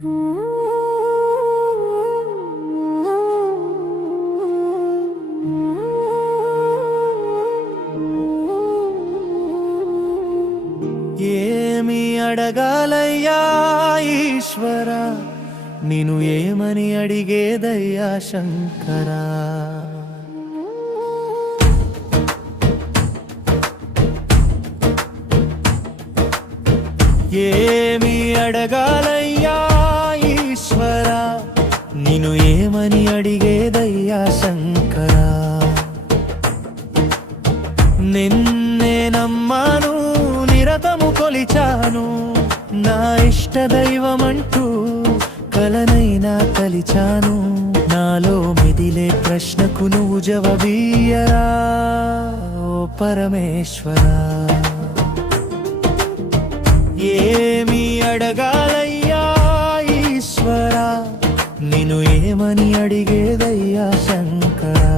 ఏమి అడగాలయ్యా ఈశ్వరా, నిన్ను ఏమని అడిగేదయ్యా శంకరా. ఏమి అడగాలయ్యా ఈశ్వరా, నిన్ను ఏమని అడిగేదయ్యా శంకరా. నిన్నే నమ్మాను, నిరతము కొలిచాను, నా ఇష్ట దైవమంటూ కలనైనా కలిచాను. నాలో మిదిలే ప్రశ్నకు నువ్వు జవాబియ్యరా ఓ పరమేశ్వరా. ఏమి అడగాలయ్యా ఈశ్వరా, నిన్ను ఏమని అడిగేదయ్యా శంకరా.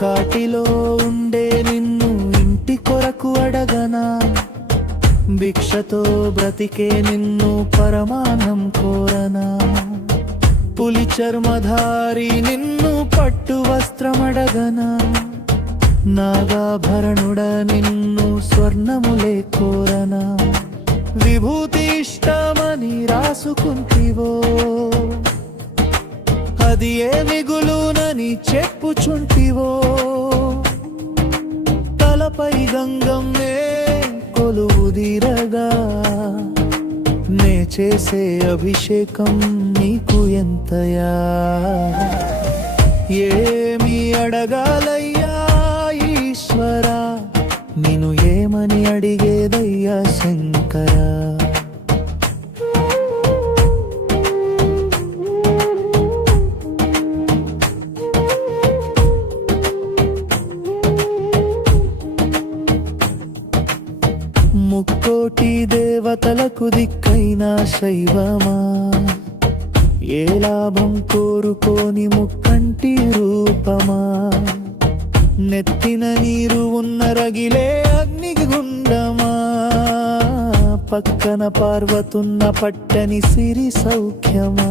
కాటిలో ఉండే నిన్ను ఇంటి కొరకు అడగనా, భిక్షతో బ్రతికే నిన్ను పరమాన్నం కోరనా. పులి చర్మధారి నిన్ను పట్టు వస్త్రమడగనా, నాగాభరణుడ నిన్ను స్వర్ణములే కోరనా. విభూతి ఇష్టమని రాసుకుంటివో, అది ఏ మిగులునని చెప్పుచుంటివో. తలపై గంగమ్మే కొలువుదీరగా, నే చేసే అభిషేకం నీకు ఎంతయా. ఏమి అడగాలయ్యా ఈశ్వరా, నిన్ను ఏమని అడిగేదయ్యా శంకరా. ముక్కోటి దేవతలకు దిక్కైన శైవమా, ఏ లాభం కోరుకోని ముక్కంటి రూపమా. నెత్తిన నీరు ఉన్న రగిలే అగ్నిగుండమా, పక్కన పార్వతున్న పట్టని సిరి సౌఖ్యమా.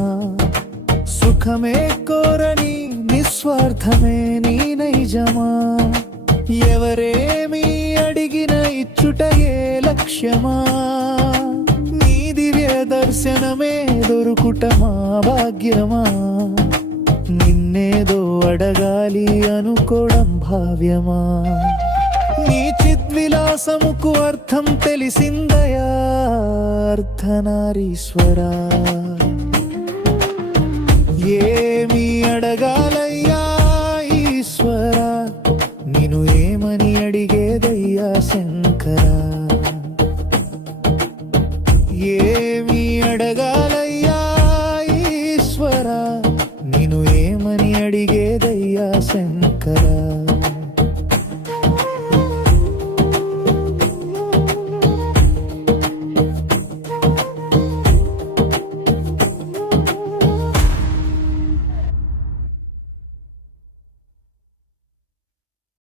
సుఖమే కోరని నిస్వార్థమే నీ నైజమా, ఎవరేమి అడిగిన ఇచ్చుటయే లక్ష్యమా. నీ దివ్య దర్శనమే దొరుకుట మా భాగ్యమా, నిన్నేదో అడగాలి అనుకోవడం భావ్యమా. నీ చిద్విలాసముకు అర్థం తెలిసిందయా అర్ధనారీశ్వరా. ఏమి అడగాలయ్యా ఈశ్వరా, నిన్ను ఏమని అడిగేదయ్యా శంకరా.